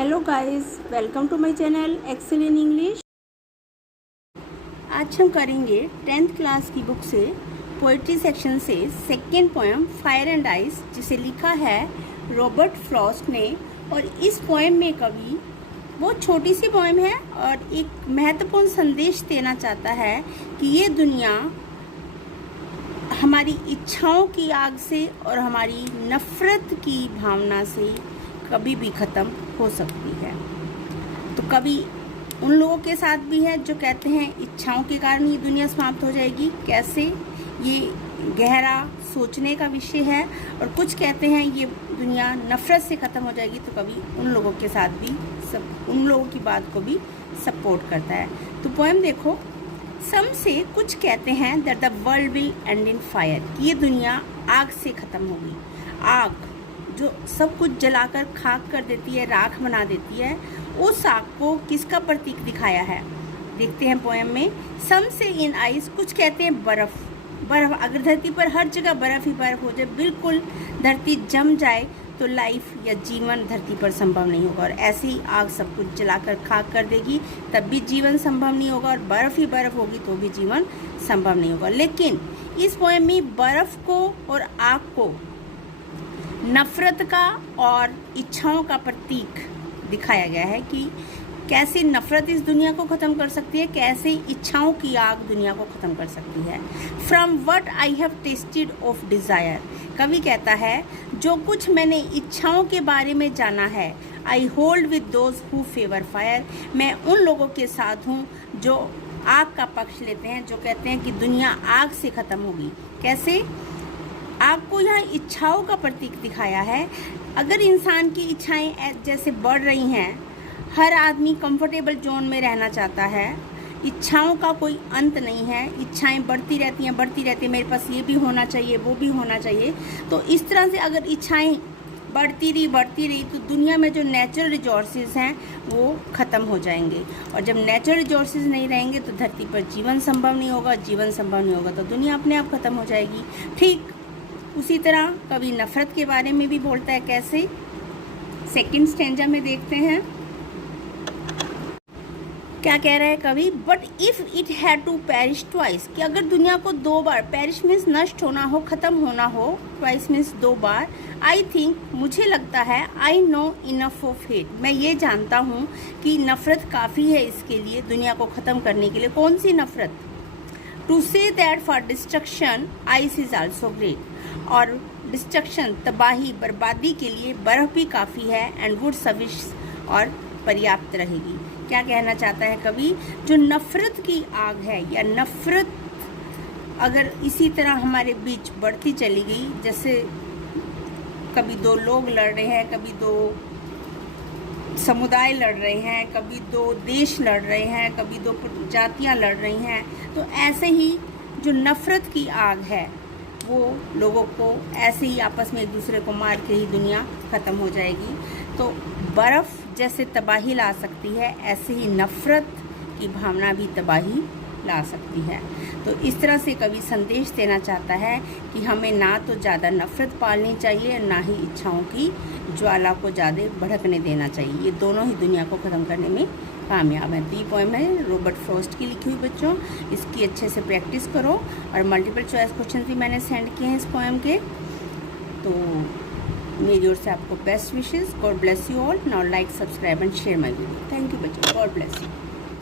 Hello guys, welcome to my channel excel in English. आज हम करेंगे 10th क्लास की बुक से पोइट्री सेक्शन से second poem fire and ice, जिसे लिखा है रॉबर्ट फ्रॉस्ट ने। और इस पोएम में कवि बहुत छोटी सी पोएम है और एक महत्वपूर्ण संदेश देना चाहता है कि ये दुनिया हमारी इच्छाओं की आग से और हमारी नफरत की भावना से कभी भी ख़त्म हो सकती है। तो कभी उन लोगों के साथ भी है जो कहते हैं इच्छाओं के कारण ये दुनिया समाप्त हो जाएगी, कैसे, ये गहरा सोचने का विषय है। और कुछ कहते हैं ये दुनिया नफरत से ख़त्म हो जाएगी, तो कभी उन लोगों के साथ भी उन लोगों की बात को भी सपोर्ट करता है। तो पोएम देखो, सम से कुछ कहते हैं that the world will and in fire, कि ये दुनिया आग से ख़त्म होगी। आग जो सब कुछ जलाकर खाक कर देती है, राख बना देती है, उस आग को किसका प्रतीक दिखाया है, देखते हैं पोएम में। सम से इन आइस, कुछ कहते हैं बर्फ़। बर्फ़, अगर धरती पर हर जगह बर्फ़ ही बर्फ़ हो जाए, बिल्कुल धरती जम जाए, तो लाइफ या जीवन धरती पर संभव नहीं होगा। और ऐसे ही आग सब कुछ जलाकर खाक कर देगी, तब भी जीवन संभव नहीं होगा। और बर्फ़ ही बर्फ़ होगी तो भी जीवन संभव नहीं होगा। लेकिन इस पोएम में बर्फ़ को और आग को नफरत का और इच्छाओं का प्रतीक दिखाया गया है कि कैसे नफरत इस दुनिया को ख़त्म कर सकती है, कैसे इच्छाओं की आग दुनिया को ख़त्म कर सकती है। From what I have tested of desire, कवि कहता है जो कुछ मैंने इच्छाओं के बारे में जाना है, I hold with those who favour fire, मैं उन लोगों के साथ हूँ जो आग का पक्ष लेते हैं, जो कहते हैं कि दुनिया आग से ख़त्म होगी। कैसे? आग को यहाँ इच्छाओं का प्रतीक दिखाया है। अगर इंसान की इच्छाएं जैसे बढ़ रही हैं, हर आदमी कंफर्टेबल जोन में रहना चाहता है, इच्छाओं का कोई अंत नहीं है, इच्छाएं बढ़ती रहती हैं, मेरे पास ये भी होना चाहिए, वो भी होना चाहिए। तो इस तरह से अगर इच्छाएं बढ़ती रही तो दुनिया में जो नेचुरल रिसोर्सेज हैं वो ख़त्म हो जाएंगे। और जब नेचुरल रिसोर्सेज नहीं रहेंगे तो धरती पर जीवन संभव नहीं होगा, जीवन संभव नहीं होगा तो दुनिया अपने आप ख़त्म हो जाएगी। ठीक उसी तरह कवि नफरत के बारे में भी बोलता है। कैसे? सेकंड स्टैंजा में देखते हैं क्या कह रहा है कवि। But if it had to perish twice, कि अगर दुनिया को दो बार, पेरिश मीन्स नष्ट होना हो, ख़त्म होना हो, ट्वाइस मीन्स दो बार, आई थिंक, मुझे लगता है, I know enough of hate, मैं ये जानता हूँ कि नफ़रत काफ़ी है इसके लिए, दुनिया को ख़त्म करने के लिए। कौन सी नफ़रत? To say that for destruction ice is also great, और डिस्ट्रक्शन, तबाही, बर्बादी के लिए बर्फ़ भी काफ़ी है, एंड वुड सविश, और पर्याप्त रहेगी। क्या कहना चाहता है कवि? जो नफ़रत की आग है या नफ़रत अगर इसी तरह हमारे बीच बढ़ती चली गई, जैसे कभी दो लोग लड़ रहे हैं, कभी दो समुदाय लड़ रहे हैं, कभी दो देश लड़ रहे हैं, कभी दो जातियां लड़ रही हैं, तो ऐसे ही जो नफ़रत की आग है वो लोगों को ऐसे ही आपस में एक दूसरे को मार के ही दुनिया ख़त्म हो जाएगी। तो बर्फ़ जैसे तबाही ला सकती है, ऐसे ही नफ़रत की भावना भी तबाही ला सकती है। तो इस तरह से कवि संदेश देना चाहता है कि हमें ना तो ज़्यादा नफ़रत पालनी चाहिए, ना ही इच्छाओं की ज्वाला को ज़्यादा भड़कने देना चाहिए। ये दोनों ही दुनिया को ख़त्म करने में कामयाब है। तो ये पोएम है रॉबर्ट फ्रॉस्ट की लिखी हुई। बच्चों, इसकी अच्छे से प्रैक्टिस करो, और मल्टीपल चॉइस क्वेश्चन भी मैंने सेंड किए हैं इस पोएम के। तो मेरी ओर से आपको best wishes. God bless you all. Now like, subscribe and share my video. Thank you बच्चों। God bless you.